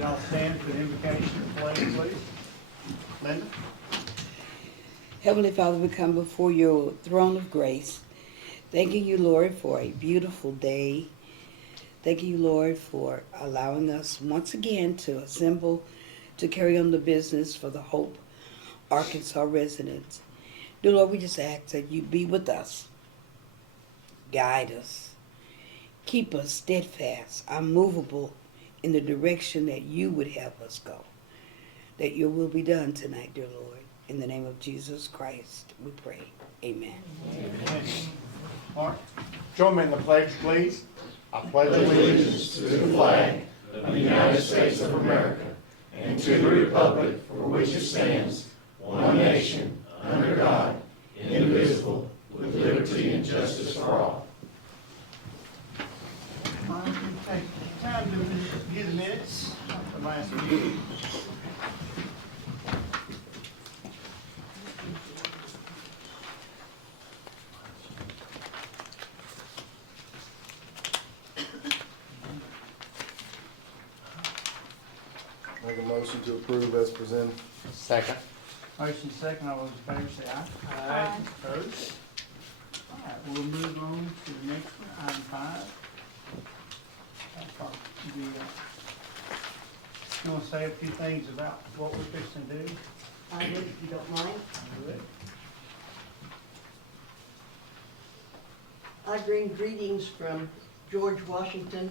Y'all stand for the invocation of the flag, please. Linda? Heavenly Father, we come before your throne of grace, thanking you, Lord, for a beautiful day. Thanking you, Lord, for allowing us once again to assemble to carry on the business for the Hope, Arkansas residents. Dear Lord, we just ask that you be with us, guide us, keep us steadfast, unmovable in the direction that you would have us go. That your will be done tonight, dear Lord. In the name of Jesus Christ, we pray. Amen. Amen. Mark? Join me in the pledge, please. I pledge allegiance to the flag of the United States of America and to the republic for which it stands, one nation, under God, indivisible, with liberty and justice for all. Okay, time to review the minutes of the last meeting. Make a motion to approve as presented. Second. Motion second, all those in favor say aye. Aye. Opposed? All right, we'll move on to the next one, item 5. You want to say a few things about what we're fixing to do? I would, if you don't mind. I bring greetings from George Washington.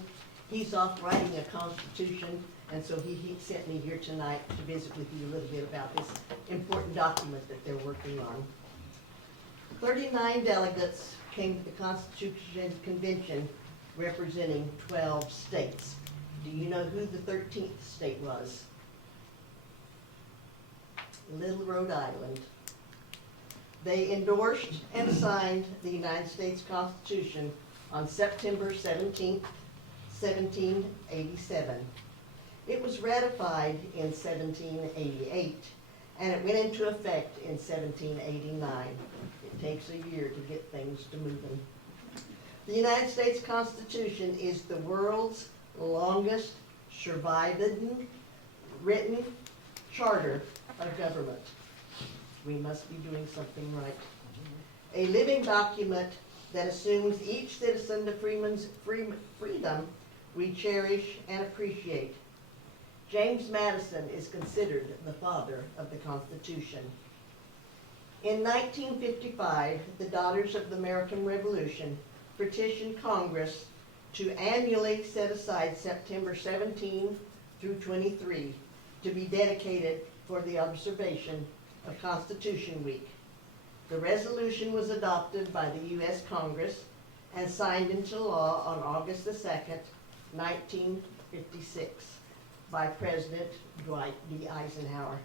He's off writing a constitution, and so he sent me here tonight to visit with you a little bit about this important document that they're working on. 39 delegates came to the Constitution Convention representing 12 states. Do you know who the 13th state was? Little Rhode Island. They endorsed and signed the United States Constitution on September 17th, 1787. It was ratified in 1788, and it went into effect in 1789. It takes a year to get things to moving. The United States Constitution is the world's longest surviving written charter of government. We must be doing something right. A living document that assumes each citizen the freedom we cherish and appreciate. James Madison is considered the father of the Constitution. In 1955, the Daughters of the American Revolution petitioned Congress to annually set aside September 17 through 23 to be dedicated for the observation of Constitution Week. The resolution was adopted by the U.S. Congress and signed into law on August the 2nd, 1956 by President Dwight D. Eisenhower.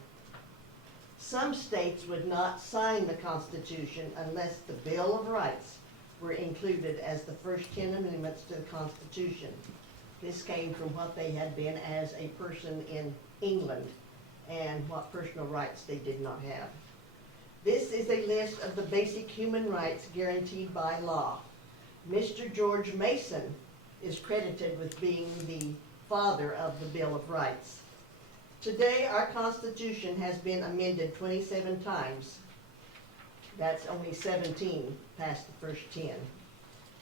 Some states would not sign the Constitution unless the Bill of Rights were included as the first 10 amendments to the Constitution. This came from what they had been as a person in England and what personal rights they did not have. This is a list of the basic human rights guaranteed by law. Mr. George Mason is credited with being the father of the Bill of Rights. Today, our Constitution has been amended 27 times. That's only 17 past the first 10.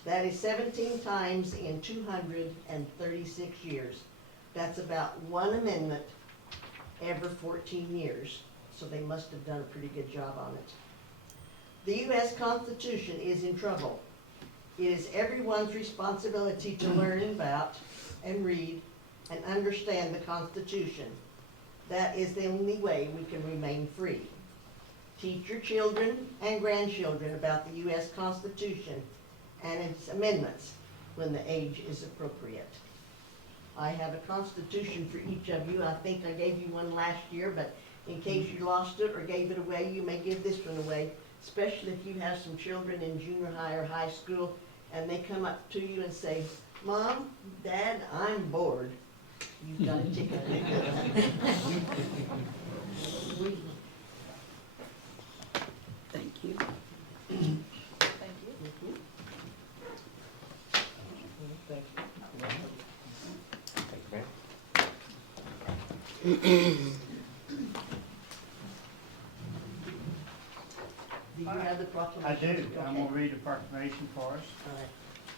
That is 17 times in 236 years. That's about one amendment every 14 years. So they must have done a pretty good job on it. The U.S. Constitution is in trouble. It is everyone's responsibility to learn about and read and understand the Constitution. That is the only way we can remain free. Teach your children and grandchildren about the U.S. Constitution and its amendments when the age is appropriate. I have a Constitution for each of you. I think I gave you one last year, but in case you lost it or gave it away, you may give this one away, especially if you have some children in junior high or high school and they come up to you and say, "Mom, Dad, I'm bored." You've got a ticket. Thank you. Do you have the I proclamation? do. I'm Okay. gonna read the proclamation for us. All right.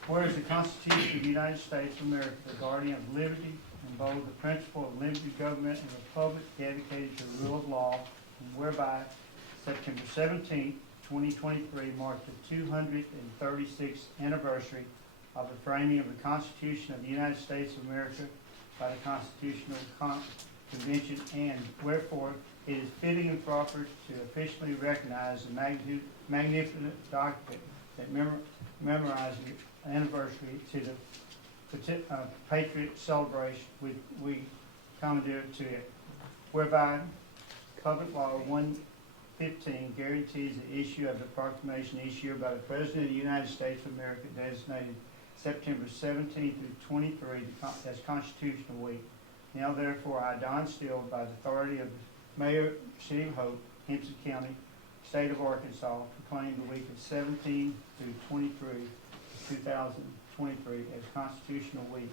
Whereas the Constitution of the United States of America, the guardian of liberty, and both the principle of limited government and republic dedicated to the rule of law, and whereby September 17, 2023 marked the 236th anniversary of the framing of the Constitution of the United States of America by the Constitutional Convention, and wherefore it is fitting and proper to officially recognize the magnificent document that memorizes the anniversary to the Patriot celebration we commandeer to it, whereby Public Law 115 guarantees the issue of the proclamation issued by the President of the United States of America designated September 17 through 23 as Constitutional Week. Now therefore, I, Don Steele, by the authority of the Mayor, City of Hope, Hempstead County, State of Arkansas, proclaim the week of 17 through 23, 2023 as Constitutional Week.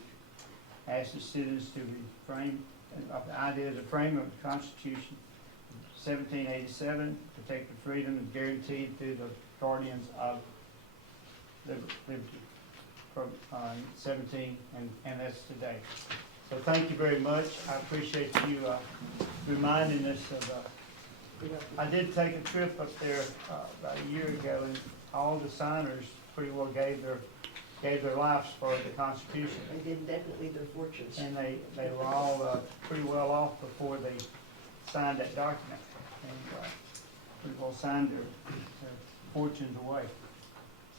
Ask the citizens to refrain of the idea of the frame of the Constitution of 1787, protect the freedom and guaranteed through the guardians of liberty from 17, and that's today. So thank you very much. I appreciate you reminding us of. I did take a trip up there about a year ago, and all the signers pretty well gave their lives for the Constitution. They did definitely their fortunes. And they were all pretty well off before they signed that document, and pretty well signed their fortunes away.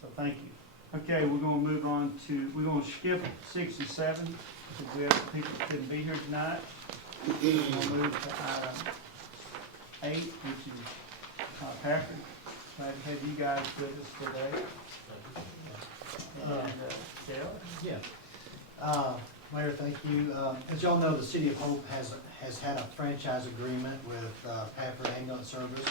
So thank you. Okay, we're gonna move on to, we're gonna skip 6 and 7, because we have people that couldn't be here tonight. We're gonna move to item 8, which is Patrick. Glad to have you guys with us today. And Dale? Yeah. Mayor, thank you. As y'all know, the City of Hope has had a franchise agreement with Pafford Ambulance Service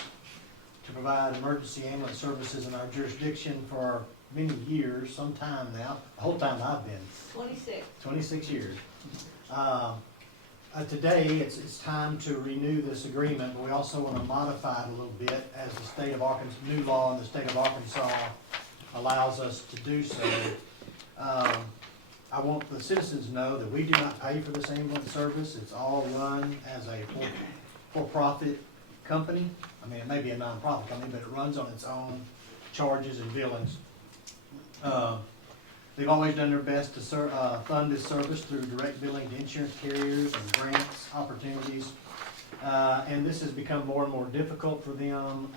to provide emergency ambulance services in our jurisdiction for many years, some time now, the whole time I've been. 26 years. Today, it's time to renew this agreement, but we also want to modify it a little bit as the state of Arkansas, new law in the state of Arkansas allows us to do so. I want the citizens to know that we do not pay for this ambulance service. It's all run as a for-profit company. I mean, it may be a nonprofit company, but it runs on its own charges and billings. They've always done their best to fund this service through direct billing to insurance carriers and grants opportunities. And this has become more and more difficult for them.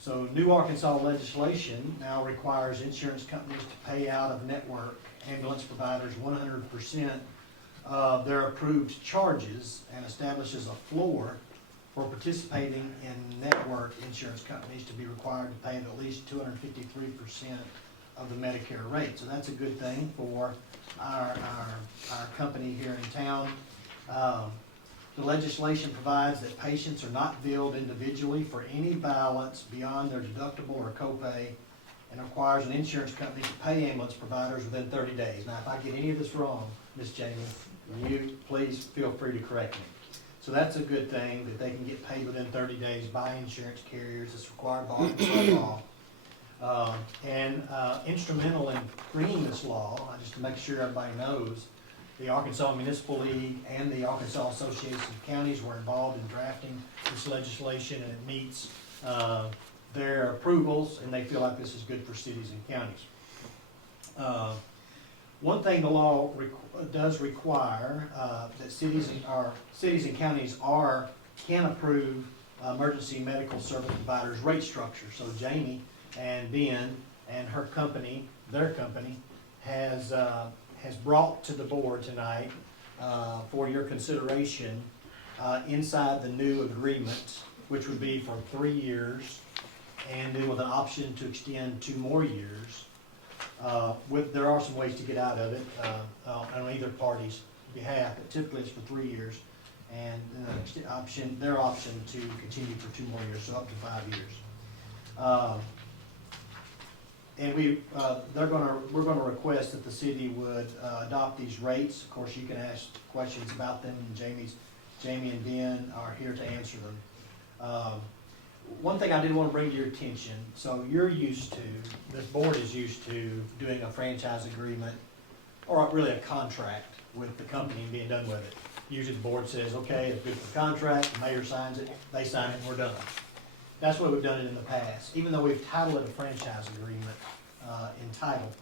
So new Arkansas legislation now requires insurance companies to pay out of network ambulance providers 100% of their approved charges and establishes a floor for participating in network insurance companies to be required to pay at least 253% of the Medicare rate. So that's a good thing for our company here in town. The legislation provides that patients are not billed individually for any balance beyond their deductible or copay, and requires an insurance company to pay ambulance providers within 30 days. Now, if I get any of this wrong, Ms. Jamie, you please feel free to correct me. So that's a good thing, that they can get paid within 30 days by insurance carriers. It's required by Arkansas law. Instrumental in bringing this law, just to make sure everybody knows, the Arkansas Municipal League and the Arkansas Association of Counties were involved in drafting this legislation, and it meets their approvals, and they feel like this is good for cities and counties. One thing the law does require that cities and counties can approve emergency medical service providers' rate structure. So Jamie and Ben and her company, their company, has brought to the board tonight for your consideration inside the new agreement, which would be for 3 years, and then with an option to extend 2 more years. There are some ways to get out of it on either party's behalf, but typically it's for 3 years, and their option to continue for 2 more years, so up to 5 years. And we're gonna request that the city would adopt these rates. Of course, you can ask questions about them, and Jamie and Ben are here to answer them. One thing I did want to bring to your attention, so you're used to, this board is used to doing a franchise agreement, or really a contract with the company and being done with it. Usually the board says, okay, it's good for the contract, the mayor signs it, they sign it, and we're done. That's what we've done it in the past, even though we've titled it a franchise agreement in title.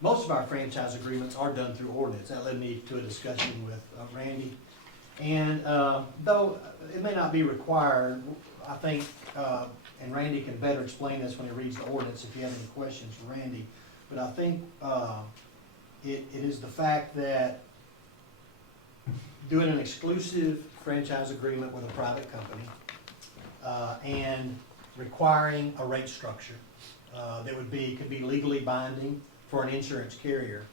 Most of our franchise agreements are done through ordinance. That led me to a discussion with Randy. And though it may not be required, I think, and Randy can better explain this when he reads the ordinance if you have any questions for Randy, but I think it is the fact that doing an exclusive franchise agreement with a private company and requiring a rate structure that could be legally binding for an insurance carrier,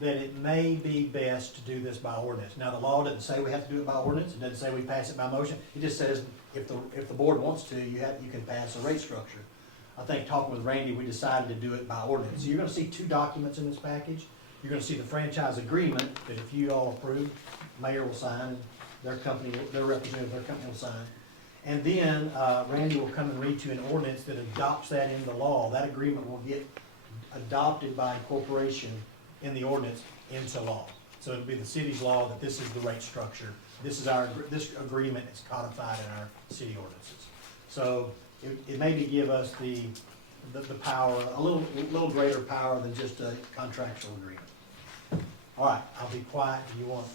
that it may be best to do this by ordinance. Now, the law doesn't say we have to do it by ordinance. It doesn't say we pass it by motion. It just says if the board wants to, you can pass a rate structure. I think talking with Randy, we decided to do it by ordinance. So you're gonna see two documents in this package. You're gonna see the franchise agreement that if you all approve, mayor will sign, their representative of their company will sign. And then Randy will come and read you an ordinance that adopts that into law. That agreement will get adopted by incorporation in the ordinance into law. So it'll be the city's law that this is the rate structure. This agreement is codified in our city ordinances. So it maybe give us the power, a little greater power than just a contractual agreement. All right, I'll be quiet. Do you want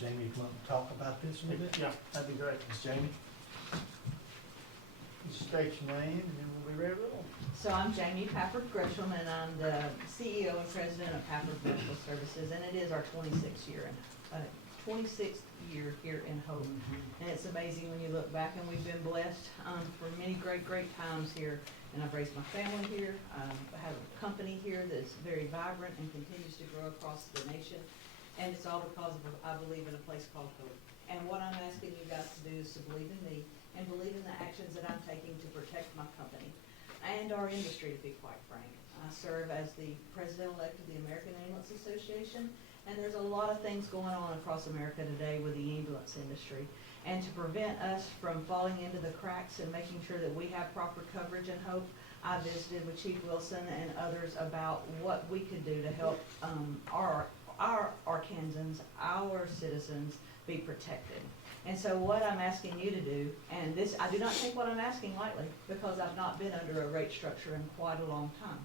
Jamie to come up and talk about this a little bit? Yeah, that'd be great. Ms. Jamie? Just state your name and then we'll be ready to roll. So I'm Jamie Pafford Gresham, and I'm the CEO and president of Pafford Medical Services, and it is our 26th year here in Hope. And it's amazing when you look back, and we've been blessed for many great times here. And I've raised my family here. I have a company here that's very vibrant and continues to grow across the nation. And it's all because of, I believe, in a place called Hope. And what I'm asking you guys to do is to believe in me and believe in the actions that I'm taking to protect my company and our industry, to be quite frank. I serve as the president-elect of the American Ambulance Association, and there's a lot of things going on across America today with the ambulance industry. And to prevent us from falling into the cracks and making sure that we have proper coverage and hope, I visited with Chief Wilson and others about what we could do to help our Arkansans, our citizens, be protected. And so what I'm asking you to do, and this, I do not take what I'm asking lightly, because I've not been under a rate structure in quite a long time.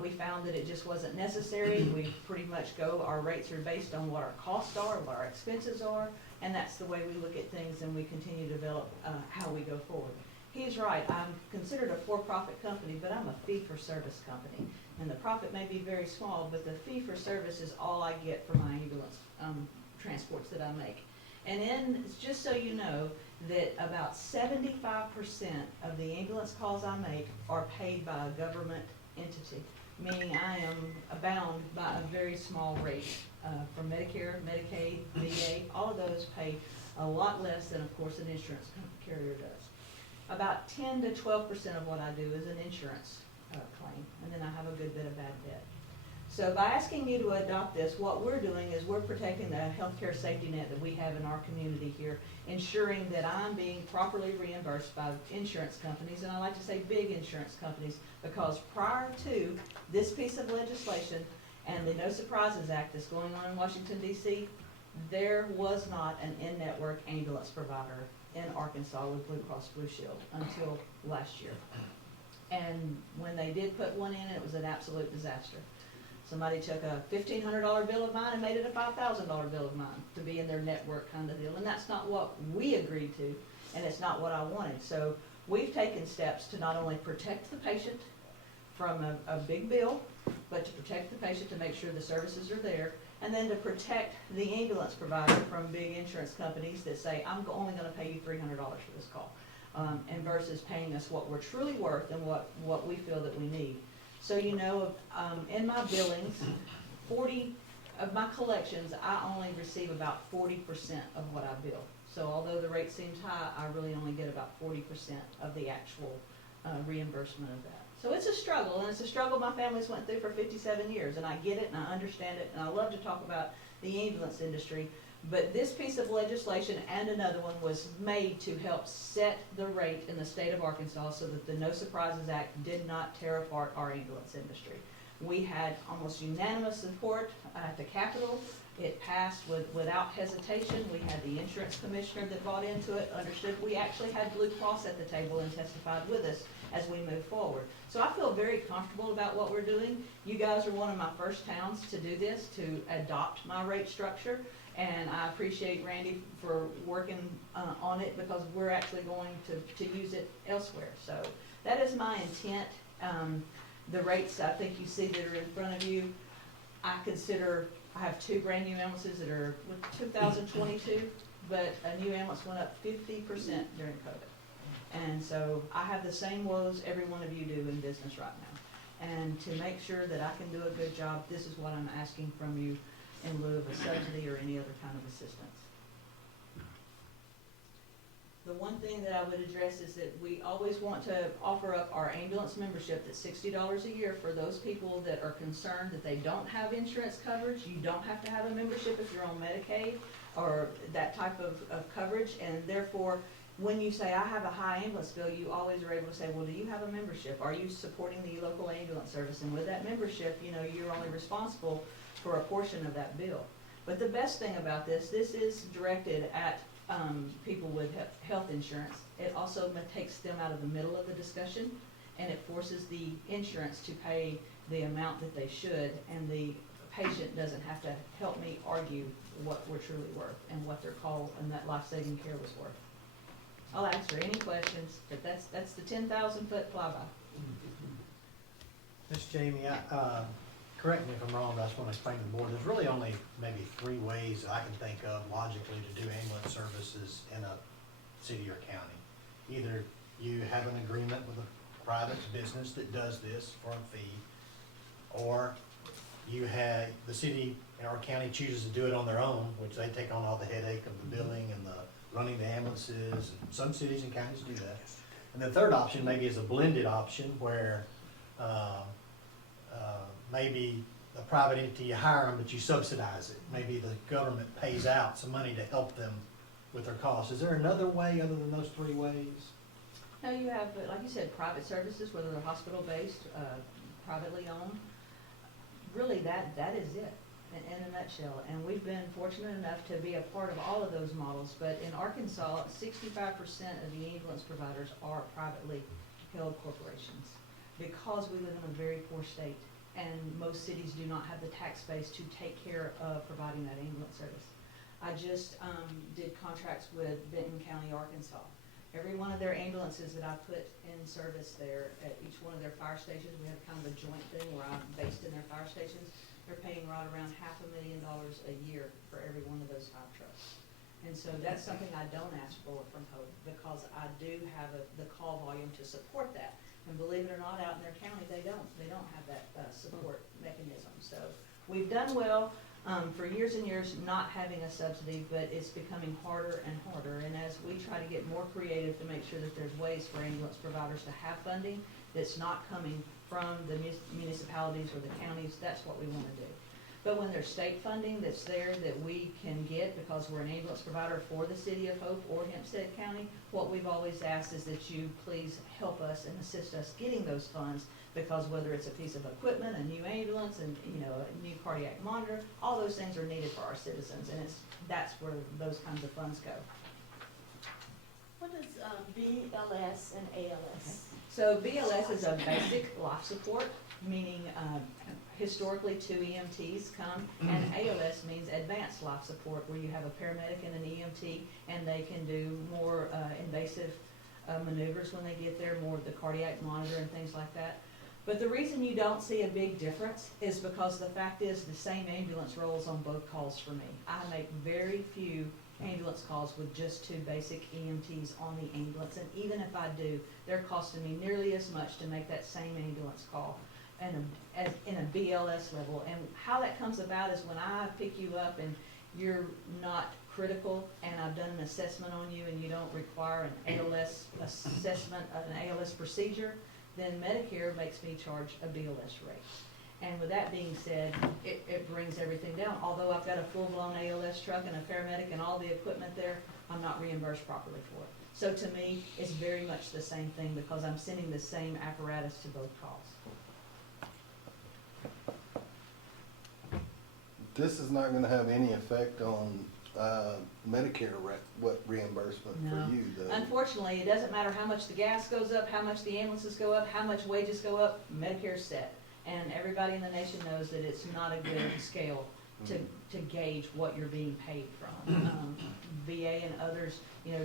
We found that it just wasn't necessary. We pretty much our rates are based on what our costs are, what our expenses are, and that's the way we look at things, and we continue to develop how we go forward. He's right, I'm considered a for-profit company, but I'm a fee-for-service company. And the profit may be very small, but the fee-for-service is all I get for my ambulance transports that I make. And just so you know, that about 75% of the ambulance calls I make are paid by a government entity, meaning I am bound by a very small rate for Medicare, Medicaid, VA. All of those pay a lot less than, of course, an insurance carrier does. About 10 to 12% of what I do is an insurance claim, and then I have a good bit of bad debt. So by asking you to adopt this, what we're doing is we're protecting the healthcare safety net that we have in our community here, ensuring that I'm being properly reimbursed by insurance companies, and I like to say big insurance companies, because prior to this piece of legislation and the No Surprises Act that's going on in Washington, D.C., there was not an in-network ambulance provider in Arkansas with Blue Cross Blue Shield until last year. And when they did put one in, it was an absolute disaster. Somebody took a $1,500 bill of mine and made it a $5,000 bill of mine to be in their network kind of deal. And that's not what we agreed to, and it's not what I wanted. So we've taken steps to not only protect the patient from a big bill, but to protect the patient, to make sure the services are there, and then to protect the ambulance provider from big insurance companies that say, I'm only going to pay you $300 for this call, and versus paying us what we're truly worth and what we feel that we need. So you know, in my billings, 40 of my collections, I only receive about 40% of what I bill. So although the rate seems high, I really only get about 40% of the actual reimbursement of that. So it's a struggle, and it's a struggle my family's went through for 57 years, and I get it, and I understand it, and I love to talk about the ambulance industry. But this piece of legislation and another one was made to help set the rate in the state of Arkansas so that the No Surprises Act did not tear apart our ambulance industry. We had almost unanimous support at the Capitol. It passed without hesitation. We had the insurance commissioner that bought into it, understood. We actually had Blue Cross at the table and testified with us as we move forward. So I feel very comfortable about what we're doing. You guys are one of my first towns to do this, to adopt my rate structure. And I appreciate Randy for working on it, because we're actually going to use it elsewhere. So that is my intent. The rates I think you see that are in front of you, I have two brand new ambulances that are with 2022, but a new ambulance went up 50% during COVID. And so I have the same woes every one of you do in business right now. And to make sure that I can do a good job, this is what I'm asking from you in lieu of a subsidy or any other kind of assistance. The one thing that I would address is that we always want to offer up our ambulance membership that's $60 a year for those people that are concerned that they don't have insurance coverage. You don't have to have a membership if you're on Medicaid or that type of coverage, and therefore, when you say, I have a high ambulance bill, you always are able to say, well, do you have a membership? Are you supporting the local ambulance service? And with that membership, you're only responsible for a portion of that bill. But the best thing about this is directed at people with health insurance. It also takes them out of the middle of the discussion, and it forces the insurance to pay the amount that they should, and the patient doesn't have to help me argue what we're truly worth and what their call and that life-saving care was worth. I'll answer any questions, but that's the 10,000-foot flyby. Ms. Jamie, correct me if I'm wrong, but I just want to explain to the board, there's really only maybe 3 ways I can think of logically to do ambulance services in a city or county. Either you have an agreement with a private business that does this for a fee, or you have, the city or county chooses to do it on their own, which they take on all the headache of the billing and the running the ambulances, and some cities and counties do that. And the third option maybe is a blended option where maybe a private entity, you hire them, but you subsidize it. Maybe the government pays out some money to help them with their costs. Is there another way other than those 3 ways? No, you have, like you said, private services, whether they're hospital-based, privately owned. Really, that is it in a nutshell. And we've been fortunate enough to be a part of all of those models. But in Arkansas, 65% of the ambulance providers are privately held corporations, because we live in a very poor state, and most cities do not have the tax base to take care of providing that ambulance service. I just did contracts with Benton County, Arkansas. Every one of their ambulances that I put in service there at each one of their fire stations, we have kind of a joint thing where I'm based in their fire stations. They're paying right around $500,000 a year for every one of those 5 trucks. And so that's something I don't ask for from HOPE, because I do have the call volume to support that. And believe it or not, out in their county, they don't have that support mechanism. So we've done well for years and years not having a subsidy, but it's becoming harder and harder. And as we try to get more creative to make sure that there's ways for ambulance providers to have funding that's not coming from the municipalities or the counties, that's what we want to do. But when there's state funding that's there that we can get because we're an ambulance provider for the city of Hope or Hempstead County, what we've always asked is that you please help us and assist us getting those funds, because whether it's a piece of equipment, a new ambulance, and a new cardiac monitor, all those things are needed for our citizens, and that's where those kinds of funds go. What is BLS and ALS? So BLS is a basic life support, meaning historically 2 EMTs come, and ALS means advanced life support, where you have a paramedic and an EMT, and they can do more invasive maneuvers when they get there, more of the cardiac monitor and things like that. But the reason you don't see a big difference is because the fact is the same ambulance rolls on both calls for me. I make very few ambulance calls with just 2 basic EMTs on the ambulance, and even if I do, they're costing me nearly as much to make that same ambulance call as in a BLS level. And how that comes about is when I pick you up and you're not critical, and I've done an assessment on you and you don't require an ALS assessment, an ALS procedure, then Medicare makes me charge a BLS rate. And with that being said, it brings everything down. Although I've got a full-blown ALS truck and a paramedic and all the equipment there, I'm not reimbursed properly for it. So to me, it's very much the same thing because I'm sending the same apparatus to both calls. This is not gonna have any effect on, Medicare reimbursement No. for you, though. Unfortunately, it doesn't matter how much the gas goes up, how much the ambulances go up, how much wages go up, Medicare's set. And everybody in the nation knows that it's not a good scale to gauge what you're being paid from. VA and others,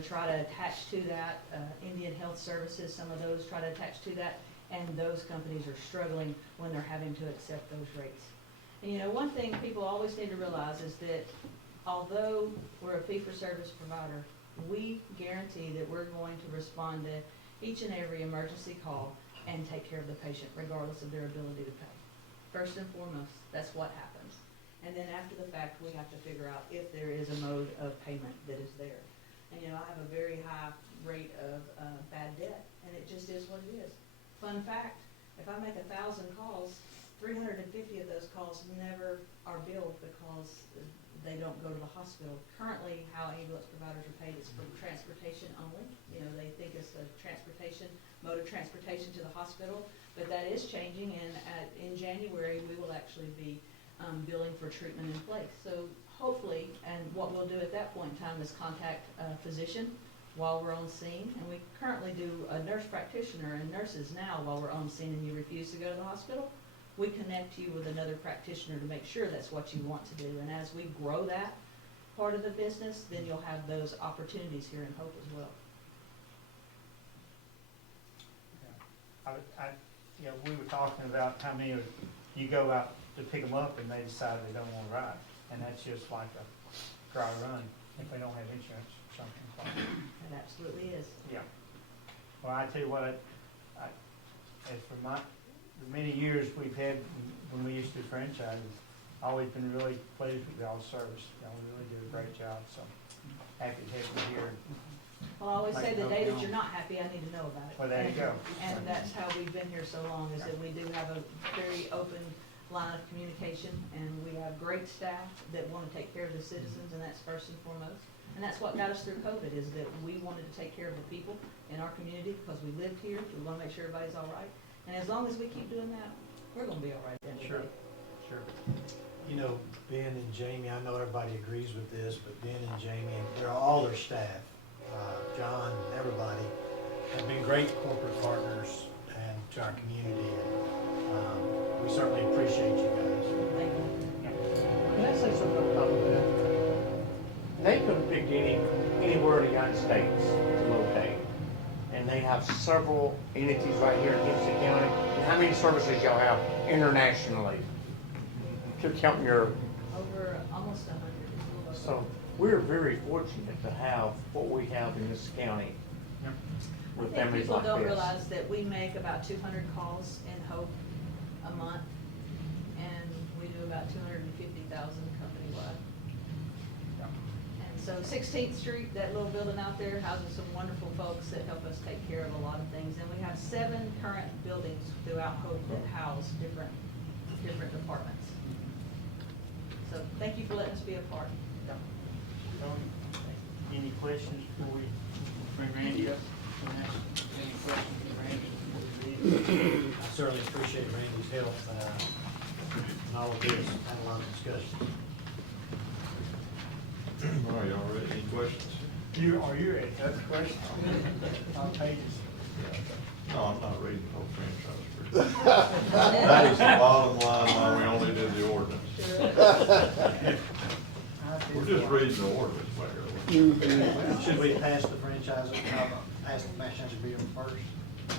try to attach to that, Indian Health Services, some of those try to attach to that, and those companies are struggling when they're having to accept those rates. And one thing people always need to realize is that although we're a fee-for-service provider, we guarantee that we're going to respond to each and every emergency call and take care of the patient regardless of their ability to pay. First and foremost, that's what happens. And then after the fact, we have to figure out if there is a mode of payment that is there. And I have a very high rate of bad debt, and it just is what it is. Fun fact, if I make 1,000 calls, 350 of those calls never are billed because they don't go to the hospital. Currently, how ambulance providers are paid is for transportation only. They think it's a mode of transportation to the hospital, but that is changing, and in January, we will actually be billing for treatment in place. So hopefully, and what we'll do at that point in time is contact a physician while we're on scene, and we currently do a nurse practitioner and nurses now while we're on scene and you refuse to go to the hospital. We connect you with another practitioner to make sure that's what you want to do. And as we grow that part of the business, then you'll have those opportunities here in Hope as well. We were talking about how many of you go out to pick them up and they decide they don't want to ride. And that's just like a dry run if they don't have insurance or something like that. It absolutely is. Yeah. Well, I tell you what, as for the many years we've had when we used to do franchises, I've always been really pleased with y'all's service. Y'all really do a great job, so happy to have you here. Well, I always say the day that you're not happy, I need to know about it. Well, there you go. And that's how we've been here so long, is that we do have a very open line of communication, and we have great staff that want to take care of the citizens, and that's first and foremost. And that's what got us through COVID, is that we wanted to take care of the people in our community because we lived here. We want to make sure everybody's all right. And as long as we keep doing that, we're going to be all right at the end of the day. Sure. Ben and Jamie, I know everybody agrees with this, but Ben and Jamie, and they're all their staff, John, everybody, have been great corporate partners and to our community. And we certainly appreciate you guys. Thank you. Can I say something about that? They could have picked anywhere in the United States to locate. And they have several entities right here in Dixie County. And how many services y'all have internationally? To count your, Over almost 100. so we're very fortunate to have what we have in this county Yep. I with think families people like don't this. realize that we make about 200 calls in Hope a month, and we do about 250,000 company-wide. And so 16th Street, that little building out there, houses some wonderful folks that help us take care of a lot of things. And we have 7 current buildings throughout Hope that house different departments. So thank you for letting us be a part. Any questions before we bring Randy up? Any questions for Randy before we leave? I certainly appreciate Randy's help in all of this. Had a lot of discussion. All right, y'all ready? Any questions? Are you ready? That's the question. On pages. No, I'm not reading the whole franchise agreement. That is the bottom line, why we only did the ordinance. We're just reading the ordinance, Mayor. Should we pass the franchise, pass the franchise agreement first?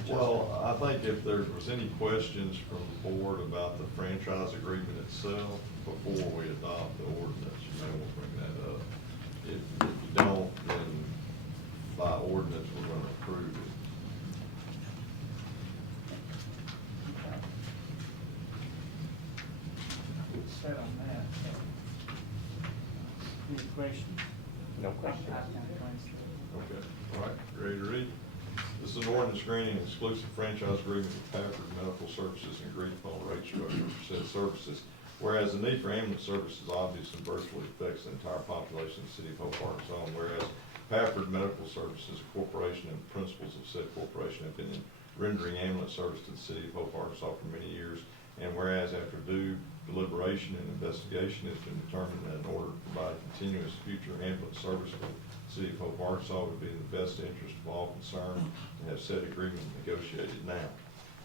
Well, I think if there was any questions from the board about the franchise agreement itself, before we adopt the ordinance, you may want to bring that up. If you don't, then by ordinance, we're going to approve it. Set on that. Any questions? No questions. Okay, all right, ready to read? This is an ordinance granting an exclusive franchise agreement with Pafford Medical Services and agreed upon rate structure for said services. Whereas the need for ambulance service is obvious and virtually affects the entire population of the city of Hope Hart's own. Whereas Pafford Medical Services, a corporation, and principals of said corporation have been rendering ambulance service to the city of Hope Arkansas for many years. And whereas after due deliberation and investigation, it's been determined that in order to provide continuous future ambulance service for the city of Hope Arkansas would be in the best interest of all concerned to have said agreement negotiated now.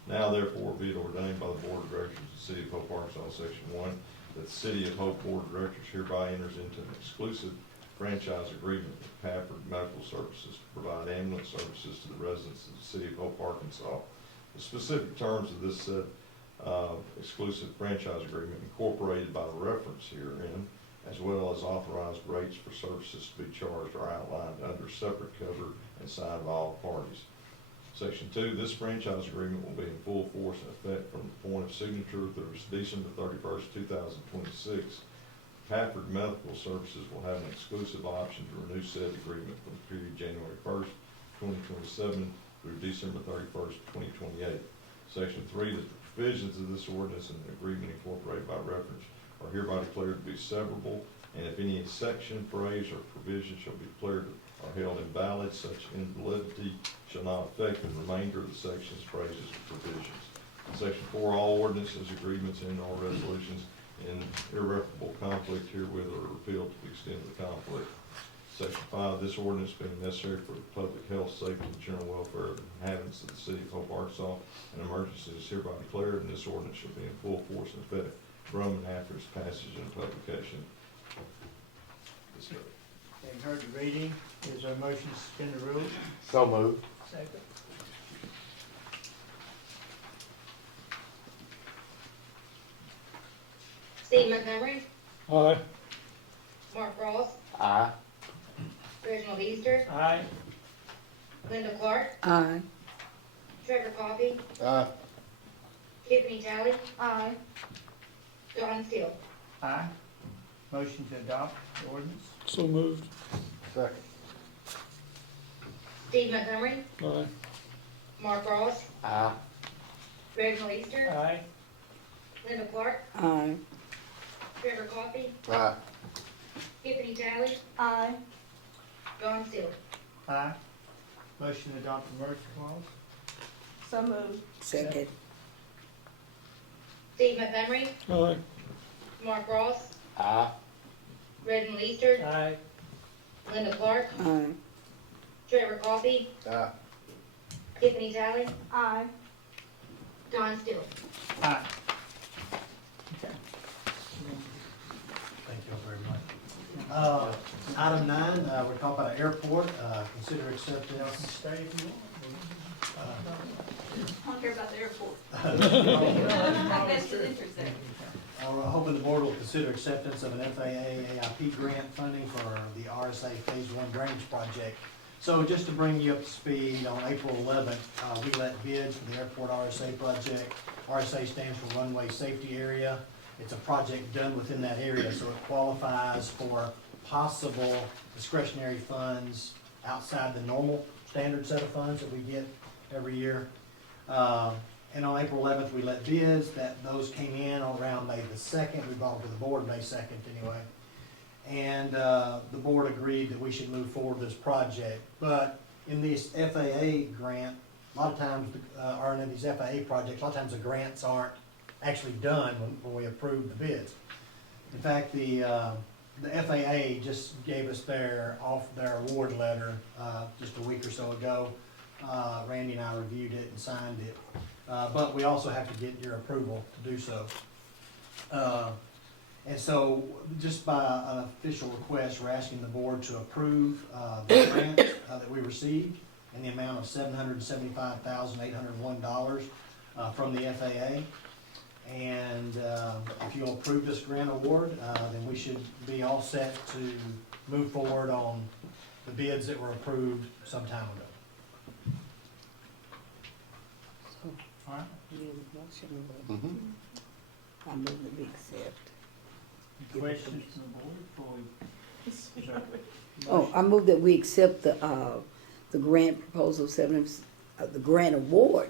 Now therefore be it ordained by the Board of Directors of the City of Hope Arkansas, Section 1, that the City of Hope Board of Directors hereby enters into an exclusive franchise agreement with Pafford Medical Services to provide ambulance services to the residents of the City of Hope Arkansas. The specific terms of this said exclusive franchise agreement incorporated by the reference herein, as well as authorized rates for services to be charged are outlined under separate cover and signed by all parties. Section 2, this franchise agreement will be in full force and effect from the point of signature through December 31st, 2026. Pafford Medical Services will have an exclusive option to renew said agreement for the period January 1st, 2027 through December 31st, 2028. Section 3, that the provisions of this ordinance and the agreement incorporated by reference are hereby declared to be severable, and if any section, phrase, or provision shall be declared are held invalid, such invalidity shall not affect the remainder of the sections, phrases, or provisions. In Section 4, all ordinances, agreements, and all resolutions in irreparable conflict herewith are repealed to the extent of the conflict. Section 5, this ordinance being necessary for the public health, safety, and general welfare of the inhabitants of the city of Hope, Arkansas, an emergency is hereby declared, and this ordinance shall be in full force and effect from and after its passage and publication. Having heard the reading, is there a motion to suspend the rules? So moved. Second. Steve Montgomery, Aye. Mark Ross, Aye. Reginald Easter, Aye. Linda Clark, Aye. Trevor Coffey, Aye. Tiffany Talley, Aye. Don Steele. Aye. Motion to adopt the ordinance? So moved. Second. Steve Montgomery, Aye. Mark Ross, Aye. Reginald Easter, Aye. Linda Clark, Aye. Trevor Coffey, Aye. Tiffany Talley, Aye. Don Steele. Aye. Motion to adopt the emergency clause? So moved. Second. Steve Montgomery, Aye. Mark Ross, Aye. Reginald Easter, Aye. Linda Clark, Aye. Trevor Coffey, Aye. Tiffany Talley, Aye. Don Steele. Aye. Okay. Thank you all very much. Item 9, we're talking about an airport, consider Y'all can acceptance. stay if you want. I don't care about the airport. Uh, My vested interest there. We're hoping the board will consider acceptance of an FAA AIP grant funding for the RSA Phase 1 drainage project. So just to bring you up to speed, on April 11th, we let bids for the airport RSA project. RSA stands for Runway Safety Area. It's a project done within that area, so it qualifies for possible discretionary funds outside the normal standard set of funds that we get every year. And on April 11th, we let bids, those came in around May the 2nd. We brought them to the board May 2nd anyway. And the board agreed that we should move forward with this project. But in this FAA grant, a lot of times, or in these FAA projects, a lot of times the grants aren't actually done when we approve the bids. In fact, the FAA just gave us their award letter just a week or so ago. Randy and I reviewed it and signed it. But we also have to get your approval to do so. And so, just by an official request, we're asking the board to approve the grant that we received in the amount of $775,801 from the FAA. And if you'll approve this grant award, then we should be all set to move forward on the bids that were approved some time ago. All right. Mm-hmm. I move that we accept. Questions from the board before we? Oh, I move that we accept the grant proposal the grant award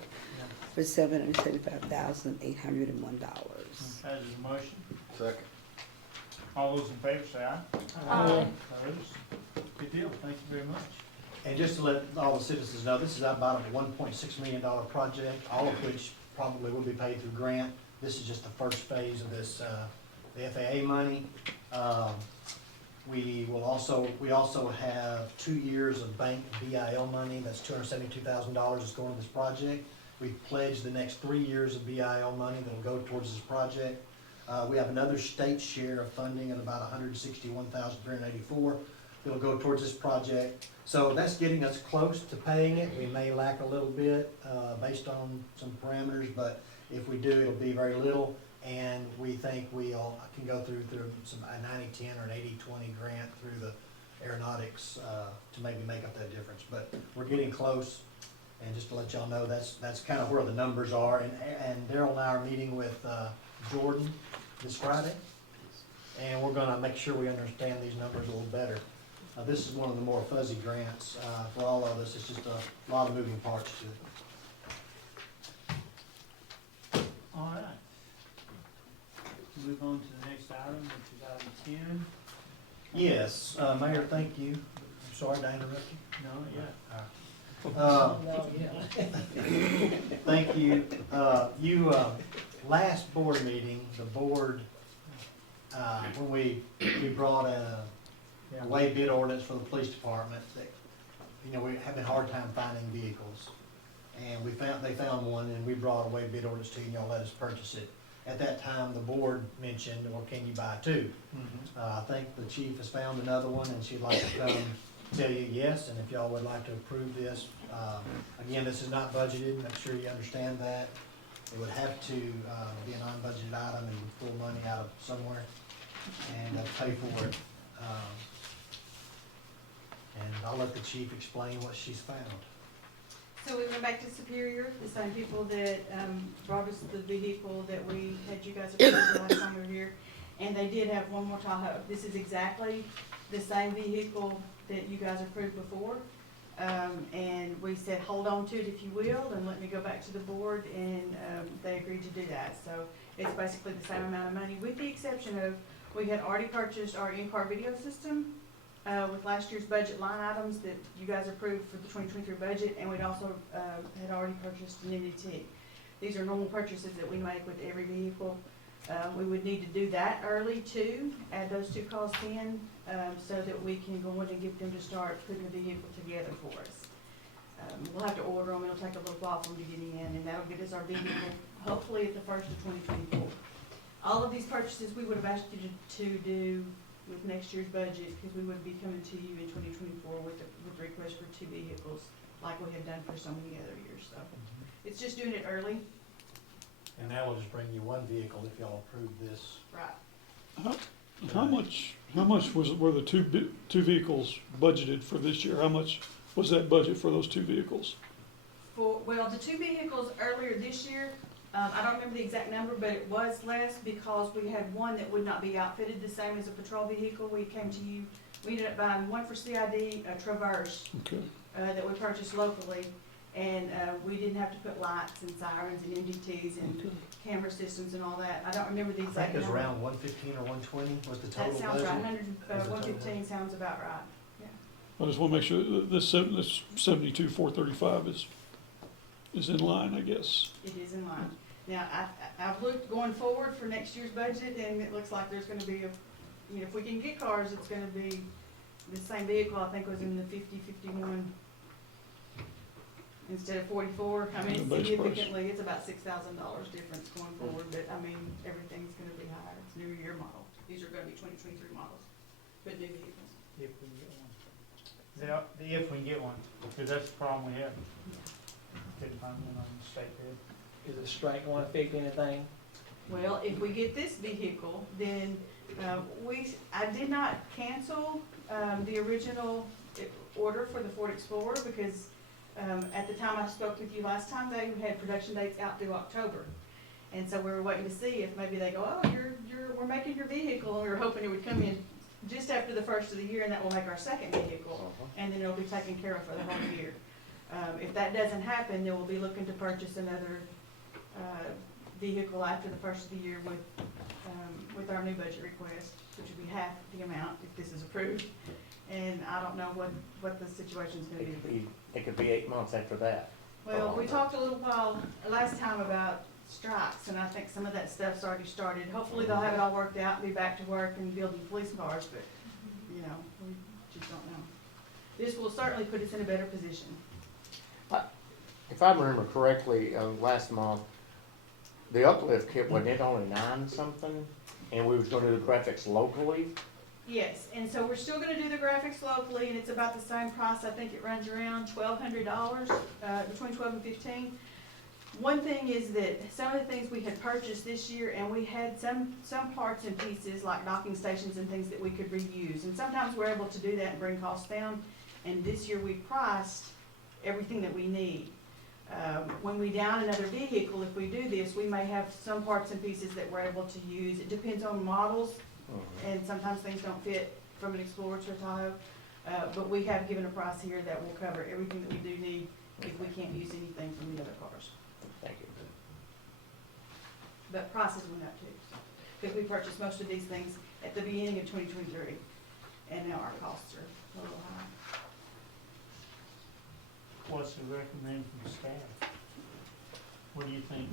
for $775,801. That is a motion. Second. All those in favor say aye. Aye. Opposed? Good deal, thank you very much. And just to let all the citizens know, this is about a $1.6 million project, all of which probably will be paid through grant. This is just the first phase of this, the FAA money. We also have 2 years of bank BIL money, that's $272,000 that's going to this project. We've pledged the next 3 years of BIL money that'll go towards this project. We have another state share of funding at about $161,384 that'll go towards this project. So that's getting us close to paying it. We may lack a little bit, based on some parameters, but if we do, it'll be very little. And we think we all can go through some, a 90-10 or an 80-20 grant through the aeronautics, to maybe make up that difference. But we're getting close. And just to let y'all know, that's kind of where the numbers are. And Daryl and I are meeting with, Jordan this Friday. And we're gonna make sure we understand these numbers a little better. This is one of the more fuzzy grants, for all of us. It's just a lot of moving parts to it. All right. Move on to the next item, which is item 10. Yes, Mayor, thank you. I'm sorry to interrupt you. No, yeah. Thank you. Last board meeting, the board, when we brought a way bid ordinance for the police department, that, we have a hard time finding vehicles. And they found one, and we brought a way bid ordinance to you, and y'all let us purchase it. At that time, the board mentioned, well, can you buy two? I think the chief has found another one, and she'd like to come tell you yes, and if y'all would like to approve this. Again, this is not budgeted, make sure you understand that. It would have to be a non-budgeted item and pull money out of somewhere and pay for it. And I'll let the chief explain what she's found. So we went back to Superior, the same people that brought us the vehicle that we had you guys approve the last time we were here. And they did have one more Tahoe. This is exactly the same vehicle that you guys approved before. And we said, hold on to it if you will, and let me go back to the board, and they agreed to do that. So it's basically the same amount of money, with the exception of, we had already purchased our in-car video system with last year's budget line items that you guys approved for the 2023 budget, and we'd also had already purchased an MDT. These are normal purchases that we make with every vehicle. We would need to do that early too, add those two costs in, so that we can go in and get them to start putting the vehicle together for us. We'll have to order them, it'll take a little while for them to get in, and that'll get us our vehicle hopefully at the first of 2024. All of these purchases we would have asked you to do with next year's budget, because we would be coming to you in 2024 with request for two vehicles, like we have done for so many other years, so. It's just doing it early. And that will just bring you one vehicle if y'all approve this. Right. How much were the two vehicles budgeted for this year? How much was that budget for those two vehicles? Well, the two vehicles earlier this year, I don't remember the exact number, but it was less because we had one that would not be outfitted the same as a patrol vehicle. We came to you, we ended up buying one for CID, a Traverse, Okay. that we purchased locally. And we didn't have to put lights and sirens and MDTs and camera systems and all that. I don't remember the I exact think it was number. around 115 or 120 was the total That budget. sounds right, Was the total 115 sounds about right. I just want to make sure that this 72,435 is in line, I guess. It is in line. Now, I've looked going forward for next year's budget, and it looks like there's gonna be if we can get cars, it's gonna be the same vehicle, I think was in the 51 instead of 44. I mean, The it's base significantly, it's about $6,000 difference going forward, but I mean, everything's gonna be higher. It's new year model. These are gonna be 2023 models, but new vehicles. If we can get one. If we can get one, because that's the problem we have. Couldn't find one on the state bid. Is the strike going to affect anything? Well, if we get this vehicle, then I did not cancel the original order for the Ford Explorer because at the time I spoke with you last time, they had production dates out through October. And so we were waiting to see if maybe they go, oh, we're making your vehicle, and we were hoping it would come in just after the first of the year, and that will make our second vehicle, and then it'll be taken care of for the whole year. If that doesn't happen, then we'll be looking to purchase another, vehicle after the first of the year with our new budget request, which would be half the amount if this is approved. And I don't know what the situation's gonna be. It could be 8 months after that. Well, we talked a little while last time about strikes, and I think some of that stuff's already started. Hopefully they'll have it all worked out and be back to work and building police cars, but, you know, we just don't know. This will certainly put us in a better position. If I remember correctly, last month, the uplift kit, wasn't it only 9 something? And we was gonna do the graphics locally? Yes, and so we're still gonna do the graphics locally, and it's about the same price. I think it runs around $1,200, between 12 and 15. One thing is that some of the things we had purchased this year, and we had some parts and pieces like docking stations and things that we could reuse. And sometimes we're able to do that and bring costs down. And this year we priced everything that we need. When we down another vehicle, if we do this, we may have some parts and pieces that we're able to use. It depends on models, and sometimes things don't fit from an Explorer to a Tahoe. But we have given a price here that will cover everything that we do need if we can't use anything from the other cars. Thank you. But prices went up too, because we purchased most of these things at the beginning of 2023, and now our costs are a little high. What's the recommend from staff? What do you think?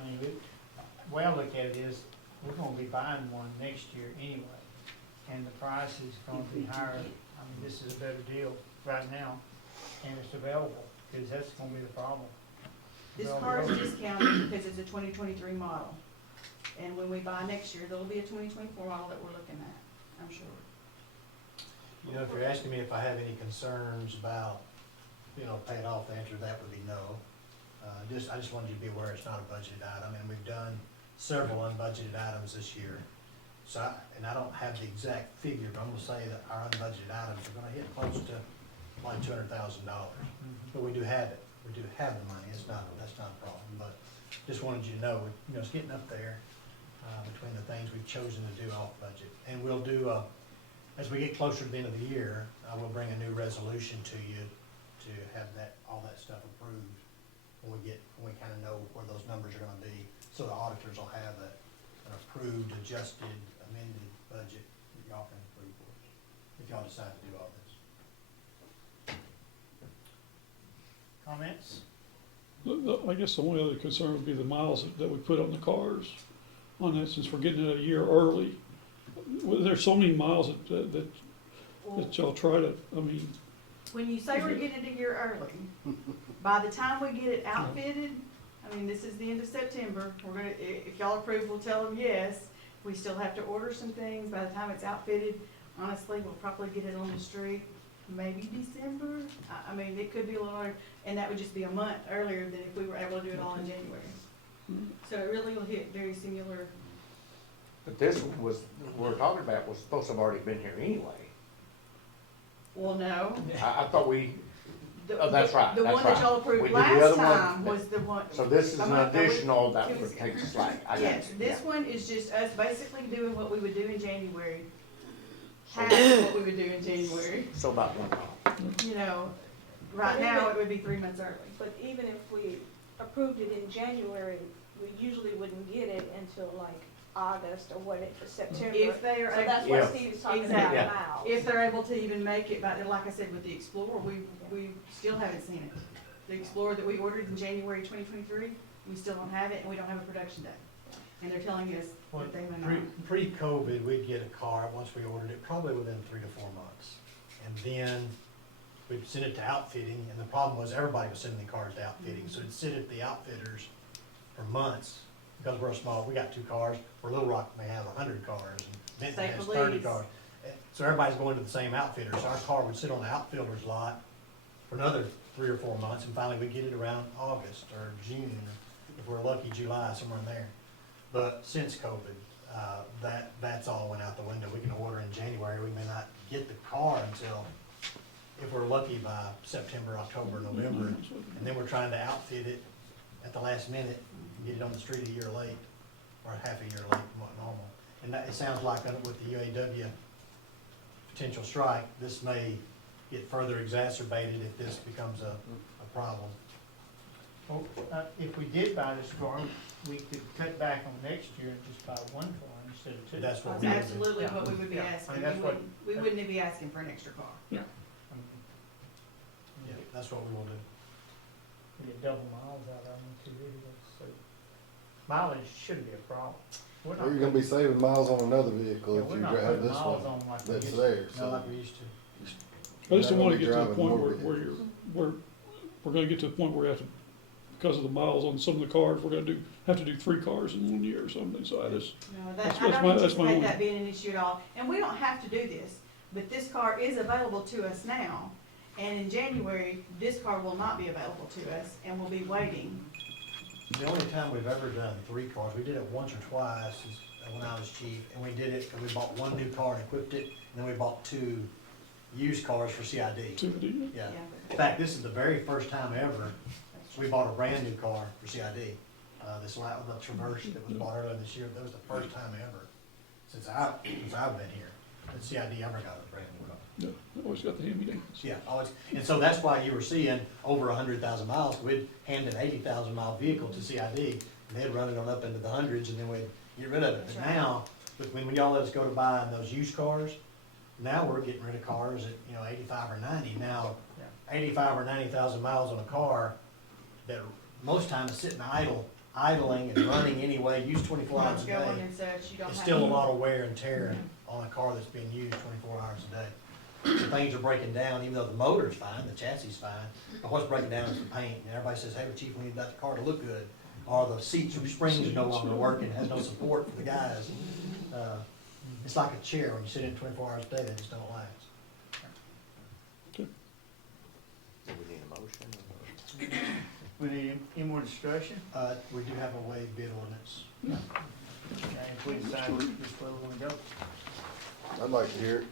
I mean, the way I look at it is, we're gonna be buying one next year anyway, and the price is gonna be higher. I mean, this is a better deal right now, and it's available, because that's gonna be the problem. This car is discounted because it's a 2023 model, and when we buy next year, there'll be a 2024 model that we're looking at, I'm sure. You know, if you're asking me if I have any concerns about, pay it off, the answer to that would be no. I just wanted you to be aware it's not a budgeted item, and we've done several unbudgeted items this year. So, I don't have the exact figure, but I'm gonna say that our unbudgeted items are gonna hit close to like $200,000. But we do have it, we do have the money, that's not a problem, but just wanted you to know, it's getting up there, between the things we've chosen to do off budget. And we'll do, as we get closer to the end of the year, I will bring a new resolution to you to have all that stuff approved when we kind of know where those numbers are gonna be, so the auditors will have an approved, adjusted, amended budget that y'all can approve for us, if y'all decide to do all this. Comments? I guess the only other concern would be the miles that we put on the cars on that, since we're getting it a year early. There's so many miles that y'all try to, When you say we're getting it a year early, by the time we get it outfitted, this is the end of September, if y'all approve, we'll tell them yes. We still have to order some things. By the time it's outfitted, honestly, we'll probably get it on the street maybe December. It could be a little earlier, and that would just be a month earlier than if we were able to do it all in January. So it really will hit very similar. But this one we're talking about was supposed to have already been here anyway. Well, no. I thought that's right. The one that y'all approved We did the last other one. time was the one. So this is an additional that it was- would take slack. I got Yes, you. this Yeah. one is just us basically doing what we would do in January. Half of what we would do in January. So about one mile. Right now, it would be 3 months early. But even if we approved it in January, we usually wouldn't get it until like August or September. If they are So that's Yeah. what Steve is talking Exactly. about miles. If they're able to even make it, but like I said, with the Explorer, we still haven't seen it. The Explorer that we ordered in January 2023, we still don't have it, and we don't have a production date. And they're telling us that they may not. Pre-COVID, we'd get a car, once we ordered it, probably within 3 to 4 months. And then we'd send it to outfitting, and the problem was everybody was sending the cars to outfitting, so it'd sit at the outfitters for months. Because we're small, we got 2 cars, where Little Rock may have 100 cars, and Benton State has police. 30 cars. So everybody's going to the same outfitter, so our car would sit on the outfitter's lot for another 3 or 4 months, and finally we'd get it around August or June, if we're lucky, July, somewhere in there. But since COVID, that's all went out the window. We can order in January, we may not get the car until, if we're lucky, by September, October, November. And then we're trying to outfit it at the last minute, and get it on the street a year late, or half a year late from what normal. And it sounds like with the UAW potential strike, this may get further exacerbated if this becomes a problem. Well, if we did buy this car, we could cut back on next year and just buy one car instead of two. That's what That's we would do. absolutely what we would be Yeah, I mean, asking. that's what- We wouldn't be asking for an extra car. Yeah, that's what we will do. We get double miles out of them too, so mileage shouldn't be a problem. We're not Or you're gonna be saving miles on another vehicle yeah, if we're you not drive putting this miles one on like we that's used to. there, Not so. like we used to. I just don't You're wanna not get to the gonna be point driving where we're gonna get to the point where we have to, because of the miles on some of the cars, we're gonna have to do 3 cars in 1 year or something, so I just, No, That's I what's don't my- that's my anticipate only- that being an issue at all. And we don't have to do this, but this car is available to us now. And in January, this car will not be available to us and we'll be waiting. The only time we've ever done 3 cars, we did it once or twice is when I was chief, and we did it, and we bought 1 new car and equipped it, and then we bought 2 used cars for CID. Yeah. In fact, this is the very first time ever we bought a brand new car for CID. The Traverse that was bought earlier this year, that was the first time ever since I've been here that CID ever got a brand new car. yeah, I always got the hand-me-downs. Yeah, always, and so that's why you were seeing over 100,000 miles. We'd hand an 80,000 mile vehicle to CID, and they'd run it on up into the hundreds, and then we'd get rid of it. But now, when y'all let us go to buying those used cars, now we're getting rid of cars at, 85 or 90. Now, 85 or 90,000 miles on a car that most times is sitting idling and running anyway, used 24 hours a Going day. and such, you don't It's have. still a lot of wear and tear on a car that's being used 24 hours a day. The things are breaking down, even though the motor's fine, the chassis is fine, but what's breaking down is the paint. And everybody says, hey, chief, we need that car to look good. Or the seats or springs are no longer working, has no support for the guys. It's like a chair, when you sit in 24 hours a day, they just don't last. Do we need a motion? We need any more discussion? We do have a waived bid ordinance. And if we decide this is where we wanna go, I'd like to hear it.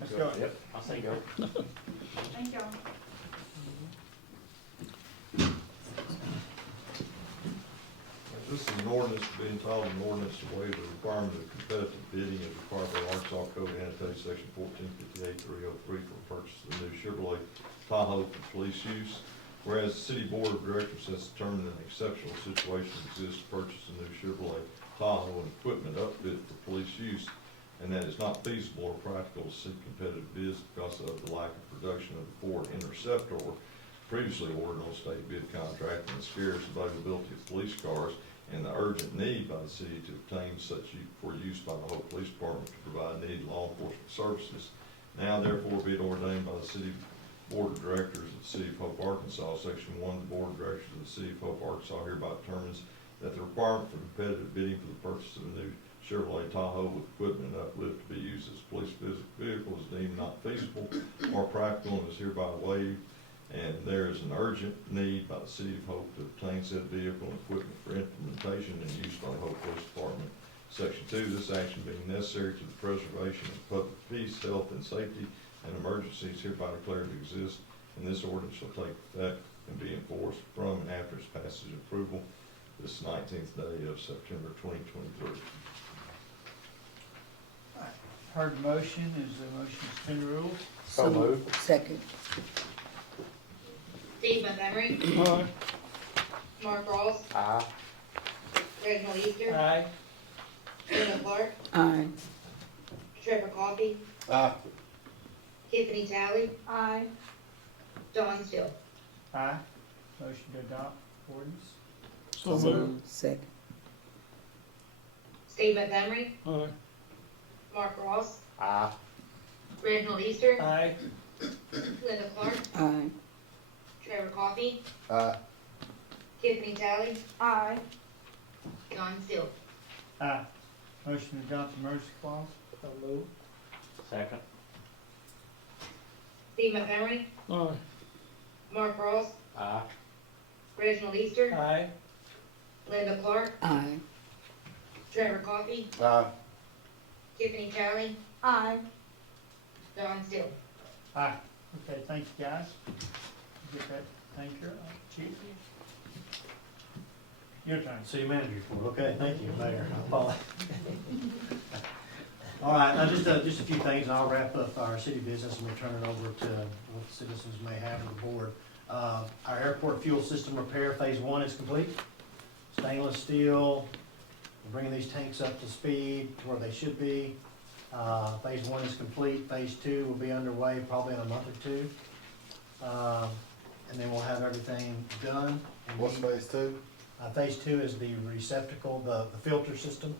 let's go. Yep, I'll say go. Thank y'all. This is an ordinance to be entitled an ordinance to waive the requirement of competitive bidding as required by Arkansas Code Annotated Section 1458-303 for the purchase of the new Chevrolet Tahoe for police use. Whereas the City Board of Directors has determined an exceptional situation exists to purchase a new Chevrolet Tahoe and equipment outfit for police use, and that it's not feasible or practical to seek competitive bids because of the lack of production of the Ford Interceptor previously awarded on state bid contract and the scarce availability of police cars, and the urgent need by the city to obtain such for use by the Hope Police Department to provide needed law enforcement services. Now therefore be it ordained by the City Board of Directors of the City of Hope, Arkansas, Section 1, the Board of Directors of the City of Hope, Arkansas hereby determines that the requirement for competitive bidding for the purchase of a new Chevrolet Tahoe with equipment and uplift to be used as a police vehicle is deemed not feasible or practical and is hereby waived. And there is an urgent need by the City of Hope to obtain said vehicle and equipment for implementation and use by the Hope Police Department. Section 2, this action being necessary to the preservation of public peace, health, and safety, and emergencies hereby declared to exist, and this ordinance shall take effect and be enforced from and after its passage and approval this 19th day of September 2023. Heard the motion, is the motion to suspend the rules? So moved. Second. Steve Montgomery, Aye. Mark Ross, Aye. Reginald Easter, Aye. Linda Clark, Aye. Trevor Coffey, Aye. Tiffany Talley, Aye. Don Still. Aye. Motion to adopt ordinance? So moved. Second. Steve Montgomery, Aye. Mark Ross, Aye. Reginald Easter, Aye. Linda Clark, Aye. Trevor Coffey, Aye. Tiffany Talley, Aye. Don Still. Aye. Motion to adopt emergency clause? So moved. Second. Steve Montgomery, Aye. Mark Ross, Aye. Reginald Easter, Aye. Linda Clark, Aye. Trevor Coffey, Aye. Tiffany Talley, Aye. Don Still. Aye. Okay, thank you, guys. Get that, thank you, Chief. Your turn. City manager report. Okay, thank you, Mayor. I apologize. All right, now just a few things, and I'll wrap up our city business and we'll turn it over to what the citizens may have of the board. Our airport fuel system repair, phase one is complete. Stainless steel, we're bringing these tanks up to speed to where they should be. Phase one is complete, phase two will be underway probably in a month or two. And then we'll have everything done. And What's phase two? Phase two is the receptacle, the filter system.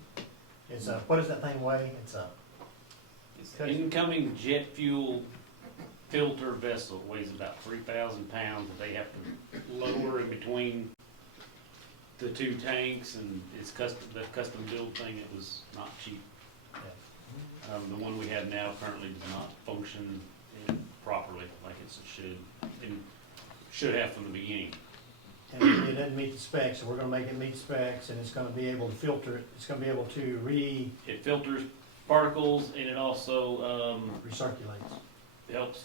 It's a, what does that thing weigh? It's a, It's an incoming jet fuel filter vessel. It weighs about 3,000 pounds that they have to lower in between the two tanks, and it's the custom build thing. It was not cheap. The one we have now currently does not function properly like it should have from the beginning. and it doesn't meet the specs, so we're gonna make it meet specs, and it's gonna be able to filter it, it's gonna be able to It filters particles, and it also recirculates. helps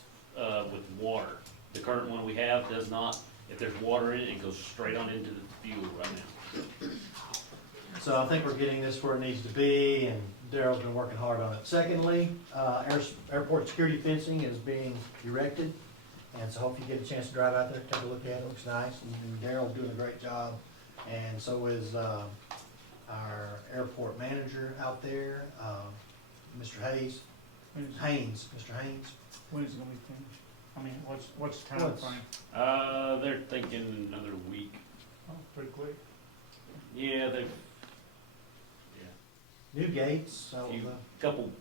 with water. The current one we have does not. If there's water in it, it goes straight on into the fuel right now. So I think we're getting this where it needs to be, and Daryl's been working hard on it. Secondly, airport security fencing is being erected, and so hope you get a chance to drive out there, take a look at it, it looks nice, and Daryl's doing a great job, and so is our airport manager out there, Mr. Haynes. Mr. Haynes. When's it gonna be finished? I mean, what's the time What's- They're thinking another week. Oh, pretty quick. Yeah, they've New gates, so couple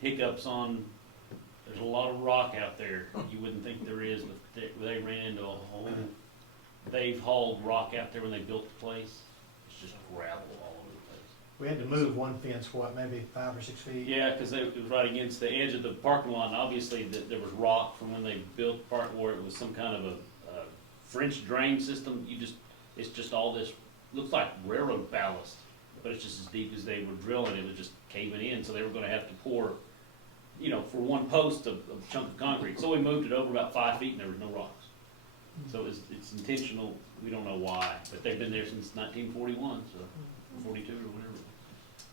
hiccups on. There's a lot of rock out there. You wouldn't think there is, but they ran into a whole. They've hauled rock out there when they built the place. It's just gravel all over the place. we had to move one fence, what, maybe 5 or 6 feet? Yeah, because it was right against the edge of the parking lot, and obviously there was rock from when they built the park, where it was some kind of a French drain system. It's just all this, looks like railroad ballast, but it's just as deep as they were drilling, it was just caving in, so they were gonna have to pour, for one post of a chunk of concrete. So we moved it over about 5 feet and there was no rocks. So it's intentional, we don't know why, but they've been there since 1941, so, 42 or whatever.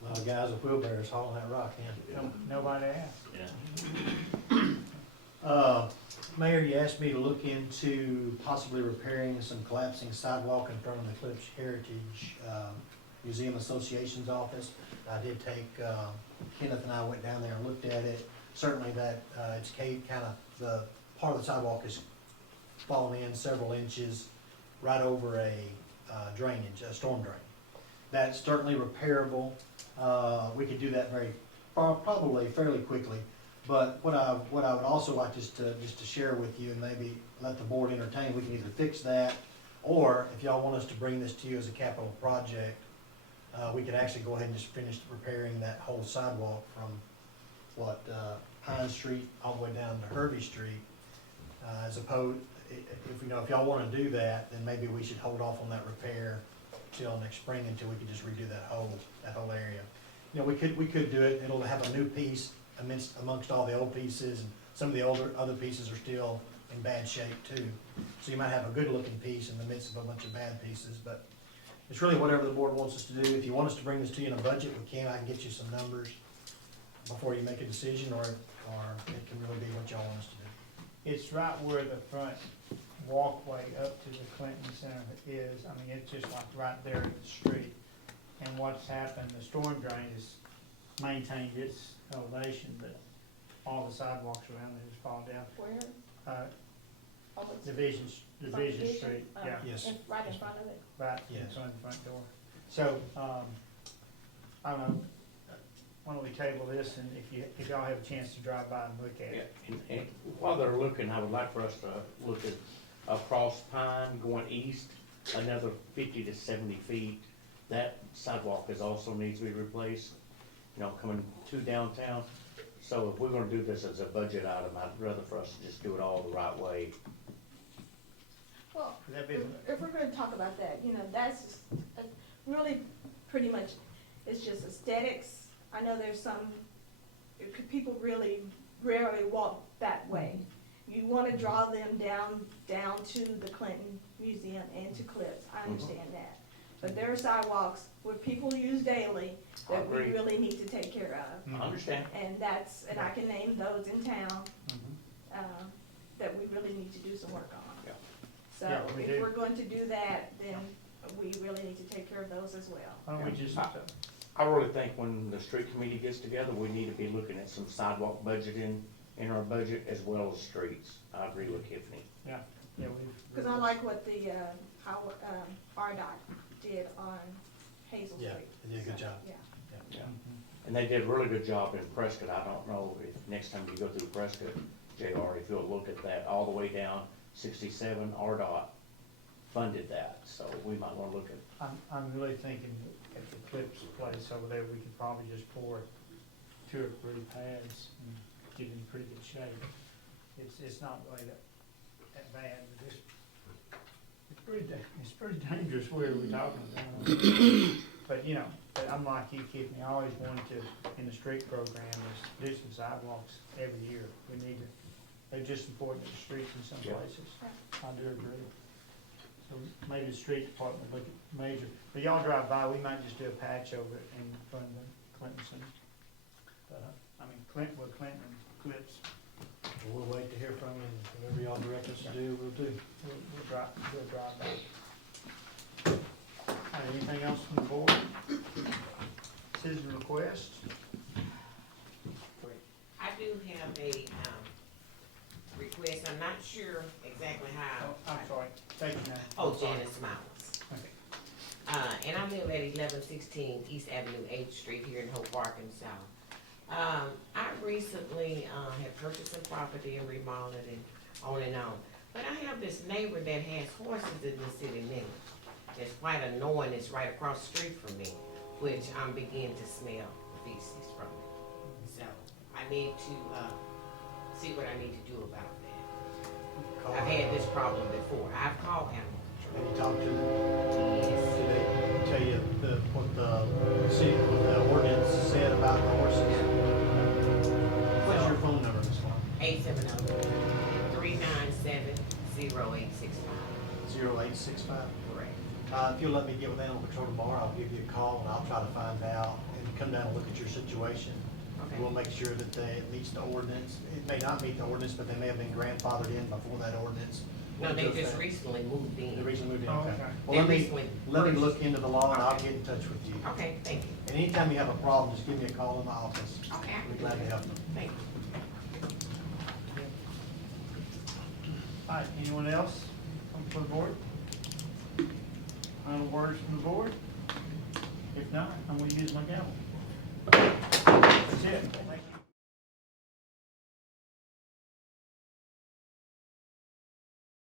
A lot of guys with wheelbarrows hauling that rock in. Nobody asked. Yeah. Mayor, you asked me to look into possibly repairing some collapsing sidewalk in front of the Clips Heritage Museum Association's office. I did take, Kenneth and I went down there and looked at it. Certainly that, it's caved, the part of the sidewalk is fallen in several inches right over a drainage, a storm drain. That's certainly repairable. We could do that probably fairly quickly. But what I would also like just to share with you and maybe let the board entertain, we can either fix that, or if y'all want us to bring this to you as a capital project, we could actually go ahead and just finish repairing that whole sidewalk from Pine Street all the way down to Hervey Street. As opposed, if y'all wanna do that, then maybe we should hold off on that repair till next spring until we can just redo that whole area. We could do it, it'll have a new piece amongst all the old pieces, and some of the other pieces are still in bad shape too. So you might have a good looking piece in the midst of a bunch of bad pieces, but it's really whatever the board wants us to do. If you want us to bring this to you in a budget, we can. I can get you some numbers before you make a decision, or it can really be what y'all want us to do. It's right where the front walkway up to the Clinton Center is. I mean, it's just like right there in the street. And what's happened, the storm drain has maintained its elevation, but all the sidewalks around there just fall down. Where? Oh, it's Division Street, yeah. Yes. Right in front of it. Right, Yes. in front of the front door. So, I don't know, why don't we table this, and if y'all have a chance to drive by and look at Yeah, it. and while they're looking, I would like for us to look at across Pine going east, another 50 to 70 feet. That sidewalk also needs to be replaced, coming to downtown. So if we're gonna do this as a budget item, I'd rather for us to just do it all the right way. Well, Would that be, if we're gonna talk about that, that's just, really pretty much, it's just aesthetics. I know there's people really rarely walk that way. You wanna draw them down to the Clinton Museum and to Clips, I understand that. But there are sidewalks where people use daily that we Agreed. really need to take care of. I understand. And I can name those in town, that we really need to do some work on. Yeah. So Yeah, we if do. we're going to do that, then we really need to take care of those as well. Why don't we just, I really think when the street committee gets together, we need to be looking at some sidewalk budgeting in our budget as well as streets. I agree with Tiffany. yeah, we've. Cause I like what the, how, RDOT did on Hazel Yeah, Street. they did a good job. Yeah. Yeah. Mhm. And they did a really good job in Prescott. I don't know if next time you go through Prescott, JR, if you'll look at that all the way down 67, RDOT funded that. So we might wanna look at, I'm really thinking at the Clips place over there, we could probably just pour 2 or 3 pads and get in pretty good shape. It's not really that bad, but it's pretty dangerous where we're talking about. But, you know, but I'm like you, Tiffany, I always wanted to, in the street program, is do some sidewalks every year. We need to, they're just important to the streets in some Yeah. places. I do agree. So maybe the street department look at major, but y'all drive by, we might just do a patch over it in front of the Clinton Center. But, Clinton and Clips, We'll wait to hear from you, and whatever y'all direct us to do, we'll do. we'll drive by. Anything else from the board? Citizen request? I do have a, request, I'm not sure exactly how. I'm sorry, thank you, ma'am. Oh, Janice Miles. Okay. And I live at 1116 East Avenue, 8th Street here in Hope, Arkansas. I recently, have purchased some property and remodeled it and on and on. But I have this neighbor that has horses in the city limits. It's quite annoying, it's right across the street from me, which I'm beginning to smell feces from it. So I need to, see what I need to do about that. I've had this problem before. I've called animal Have control. you talked to them? Yes. Did they tell you what the ordinance said about the horses? What's your phone number, Ms. Long? 870-397-0865. 0865? Correct. If you'll let me get with Animal Control tomorrow, I'll give you a call and I'll try to find out and come down and look at your situation. Okay. We'll make sure that it meets the ordinance. It may not meet the ordinance, but they may have been grandfathered in before that ordinance. No, they took just effect. recently moved They in. recently moved in, Oh, okay. okay. Well, They let me recently look purchased. into the law and I'll get in touch with you. Okay, thank you. And anytime you have a problem, just give me a call in my office. Okay, I I'll can be do glad to that. help you. Thank you. All right, anyone else come for the board? Final words from the board? If not, I'm gonna use my gavel. That's it. Thank you.